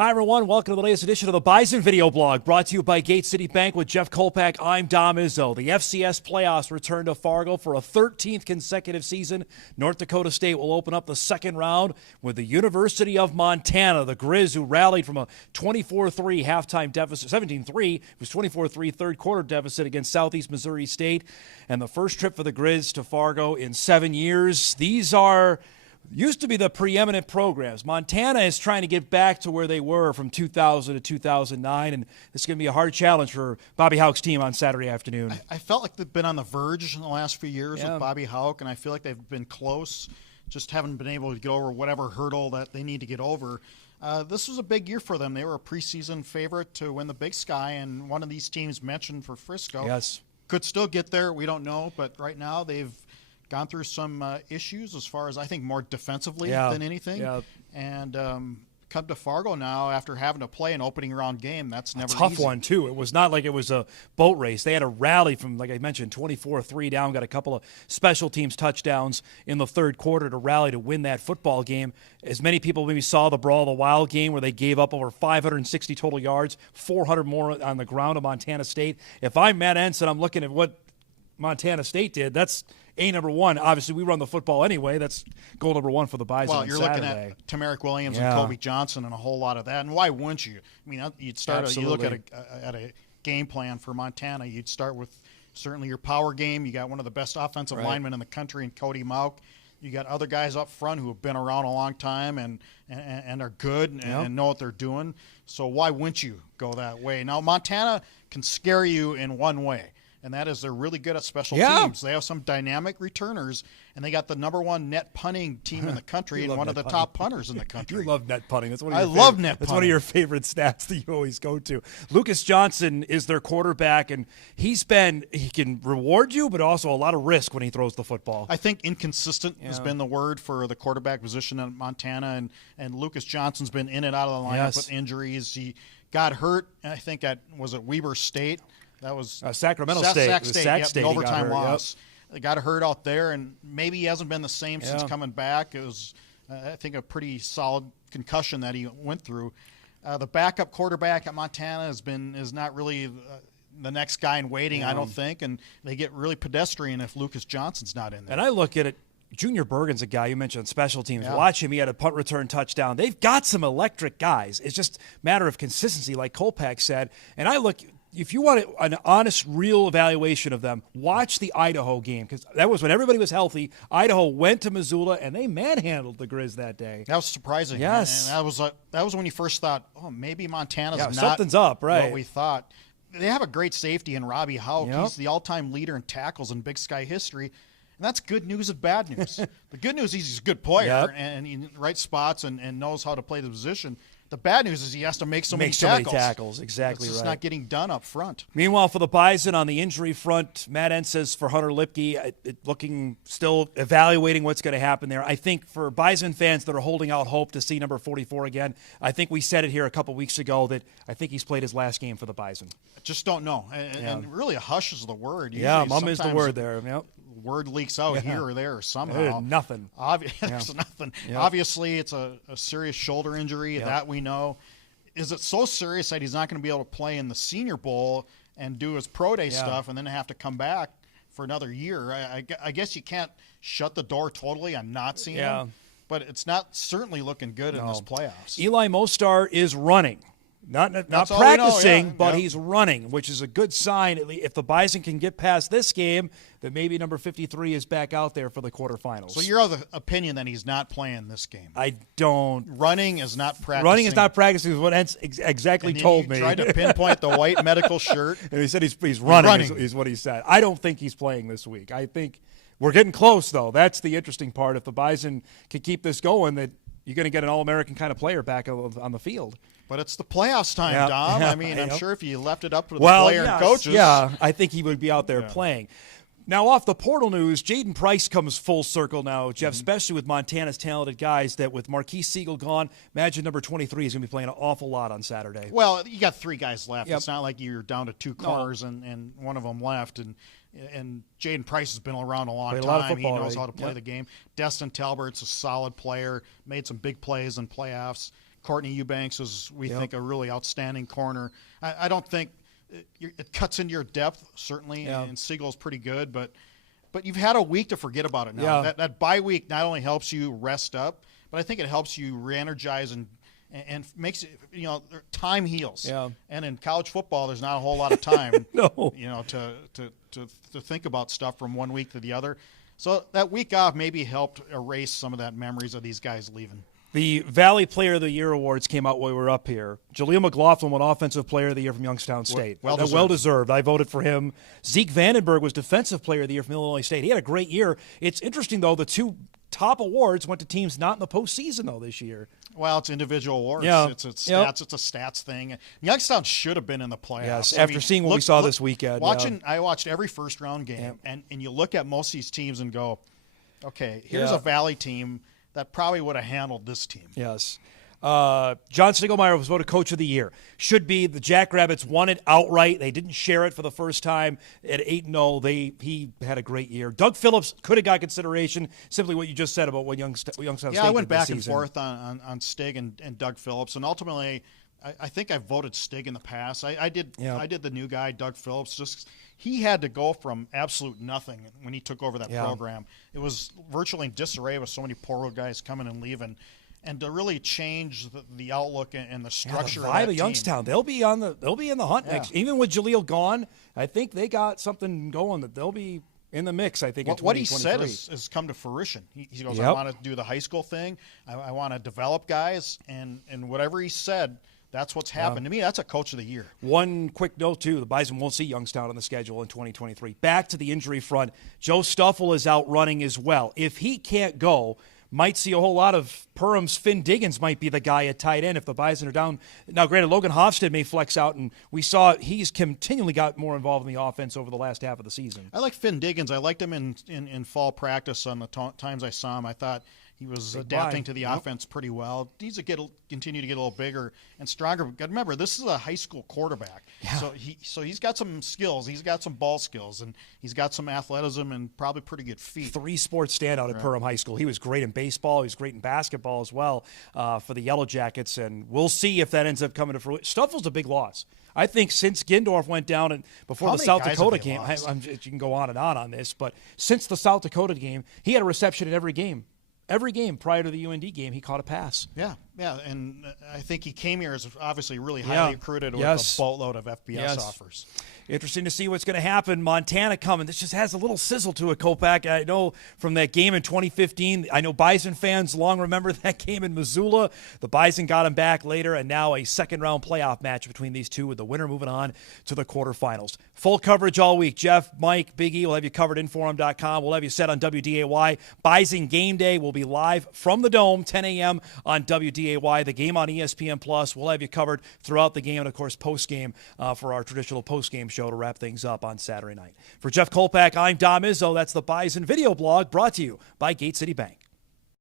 Hi, everyone. Welcome to the latest edition of the Bison Video Blog, brought to you by Gate City Bank with Jeff Kolpack. I'm Dom Izzo. The FCS playoffs return to Fargo for a 13th consecutive season. North Dakota State will open up the second round with the University of Montana. The Grizz, who rallied from a 24-3 halftime deficit, 17-3, it was 24-3 third quarter deficit against Southeast Missouri State. And the first trip for the Grizz to Fargo in 7 years. These used to be the preeminent programs. Montana is trying to get back to where they were from 2000 to 2009, and it's going to be a hard challenge for Bobby Hauck's team on Saturday afternoon. I felt like they've been on the verge in the last few years with Bobby Hauck, and I feel like they've been close, just haven't been able to get over whatever hurdle that they need to get over. This was a big year for them. They were a preseason favorite to win the Big Sky, and one of these teams mentioned for Frisco could still get there. We don't know, but right now they've gone through some issues as far as, I think, more defensively than anything. And come to Fargo now after having to play an opening round game. That's never a tough easy. one, too. It was not like it was a boat race. They had a rally from, like I mentioned, 24-3 down, got a couple of special teams touchdowns in the third quarter to rally to win that football game. As many people maybe saw the Brawl of the Wild game where they gave up over 560 total yards, 400 more on the ground of Montana State. If I'm Matt Entz and I'm looking at what Montana State did, that's number one. Obviously, we run the football anyway. That's goal number one for the Bison. Well, you're looking at Tamarick Williams and Kobe Johnson and a whole lot of that. And why wouldn't you? I mean, you'd start. You look at a game plan for Montana. You'd start with certainly your power game. You got one of the best offensive linemen in the country in Cody Mauck. You got other guys up front who have been around a long time and are good and know what they're doing. So why wouldn't you go that way? Now, Montana can scare you in one way, and that is they're really good at special teams. They have some dynamic returners, and they got the #1 net punting team in the country and one of the top punters in the country. You love net punting. That's one of I your love net punting. That's one of your favorite stats that you always go to. Lucas Johnson is their quarterback, and he can reward you, but also a lot of risk when he throws the football. I think inconsistent has been the word for the quarterback position in Montana, and Lucas Johnson's been in and out of the lineup with injuries. He got hurt, I think, was it Weber State? That was Sacramento State. Sac State. An overtime loss. They got hurt out there, and maybe he hasn't been the same since coming back. It was, I think, a pretty solid concussion that he went through. The backup quarterback at Montana is not really the next guy in waiting, I don't think, and they get really pedestrian if Lucas Johnson's not in there. And I look at it. Junior Bergen's a guy you mentioned special teams. Watch him. He had a punt return touchdown. They've got some electric guys. It's just a matter of consistency, like Kolpack said. And I look. If you want an honest, real evaluation of them, watch the Idaho game, because that was when everybody was healthy. Idaho went to Missoula, and they manhandled the Grizz that day. That was surprising. Yes. And that was when you first thought, oh, maybe Montana's not something's up, right? What we thought. They have a great safety in Robbie Hauck. He's the all-time leader in tackles in Big Sky history. And that's good news and bad news. The good news is he's a good player and he right spots and knows how to play the position. The bad news is he has to make so many tackles. Exactly it's right. It's not getting done up front. Meanwhile, for the Bison on the injury front, Matt Entz says for Hunter Lipke, looking still evaluating what's going to happen there. I think for Bison fans that are holding out hope to see number 44 again, I think we said it here a couple weeks ago that I think he's played his last game for the Bison. I just don't know. And really a hush is the word. Usually, mum is the word there. Word leaks out here or there somehow. Nothing. There's nothing. Obviously, it's a serious shoulder injury. That we know. Is it so serious that he's not going to be able to play in the Senior Bowl and do his pro day stuff and then have to come back for another year? I guess you can't shut the door totally on not seeing him, but it's not certainly looking good in this playoffs. Eli Mostar is running. Not practicing, but he's running, which is a good sign. If the Bison can get past this game, then maybe number 53 is back out there for the quarterfinals. So you're of the opinion that he's not playing this game? I don't. Running is not practicing. Running is not practicing is what Entz exactly told me. He tried to pinpoint the white medical shirt. And he said he's running. Is what he said. I don't think he's playing this week. I think we're getting close, though. That's the interesting part. If the Bison can keep this going, that you're going to get an All-American kind of player back on the field. But it's the playoffs time, Dom. I mean, I'm sure if you left it up to the player and coaches. Yeah, I think he would be out there playing. Now, off the portal news, Jaden Price comes full circle now, Jeff, especially with Montana's talented guys, that with Marquise Siegel gone, imagine number 23 is going to be playing an awful lot on Saturday. Well, you got 3 guys left. It's not like you're down to 2 corners and one of them left. And Jaden Price has been around a long time. He knows how to play the game. Destin Talbert's a solid player, made some big plays in playoffs. Courtney Eubanks is, we think, a really outstanding corner. I don't think it cuts into your depth, certainly, and Siegel's pretty good, but you've had a week to forget about it now. That bye week not only helps you rest up, but I think it helps you re-energize and makes it, time heals. Yeah. And in college football, there's not a whole lot of time, to think about stuff from one week to the other. So that week off maybe helped erase some of that memories of these guys leaving. The Valley Player of the Year awards came out while we were up here. Jaleel McLaughlin won Offensive Player of the Year from Youngstown State. Well deserved. I voted for him. Zeke Vandenberg was Defensive Player of the Year from Illinois State. He had a great year. It's interesting, though, the two top awards went to teams not in the postseason, though, this year. Well, it's individual awards. Yeah. It's stats. It's a stats thing. Youngstown should have been in the playoffs. Yes, after seeing what we saw this weekend. I watched every first-round game, and you look at most of these teams and go, okay, here's a Valley team that probably would have handled this team. Yes. John Stiegelmeier was voted Coach of the Year. Should be. The Jackrabbits won it outright. They didn't share it for the first time at 8-0. He had a great year. Doug Phillips could have got consideration, simply what you just said about what Youngstown State did I went back and season. forth on Stig and Doug Phillips, and ultimately I think I've voted Stig in the past. I did the new guy, Doug Phillips. Just he had to go from absolute nothing when he took over that program. It was virtually in disarray with so many portal guys coming and leaving. And to really change the outlook and the structure the vibe of that Youngstown, they'll be in the hunt next. Even with Jaleel gone, I think they got something going that they'll be in the mix. I think what he said has come to fruition. He goes, I want to do the high school thing. I want to develop guys, and whatever he said, that's what's happened. To me, that's a Coach of the Year. One quick note, too. The Bison won't see Youngstown on the schedule in 2023. Back to the injury front. Joe Stuffle is out running as well. If he can't go, might see a whole lot of Perham's. Finn Diggins might be the guy at tight end if the Bison are down. Now, granted, Logan Hofstad may flex out, and we saw he's continually got more involved in the offense over the last half of the season. I like Finn Diggins. I liked him in fall practice on the times I saw him. I thought he was adapting to the offense pretty well. Needs to continue to get a little bigger and stronger. But remember, this is a high school quarterback, so he's got some skills. He's got some ball skills, and he's got some athleticism and probably pretty good feet. Three-sport standout at Perham High School. He was great in baseball. He was great in basketball as well for the Yellow Jackets, and we'll see if that ends up coming to fruition. Stuffle's a big loss. I think since Gindorf went down and before the South Dakota game, you can go on and on this, but since the South Dakota game, he had a reception in every game. Every game prior to the UND game, he caught a pass. Yeah, and I think he came here as obviously really highly recruited with a boatload of FBS offers. Interesting to see what's going to happen. Montana coming. This just has a little sizzle to it, Kolpack. I know from that game in 2015, I know Bison fans long remember that game in Missoula. The Bison got him back later, and now a second-round playoff match between these two with the winner moving on to the quarterfinals. Full coverage all week. Jeff, Mike, Big E will have you covered Inforum.com. We'll have you set on WDAY. Bison Game Day will be live from the Dome, 10 a.m. on WDAY. The game on ESPN+. We'll have you covered throughout the game and, of course, post-game for our traditional post-game show to wrap things up on Saturday night. For Jeff Kolpack, I'm Dom Izzo. That's the Bison Video Blog brought to you by Gate City Bank.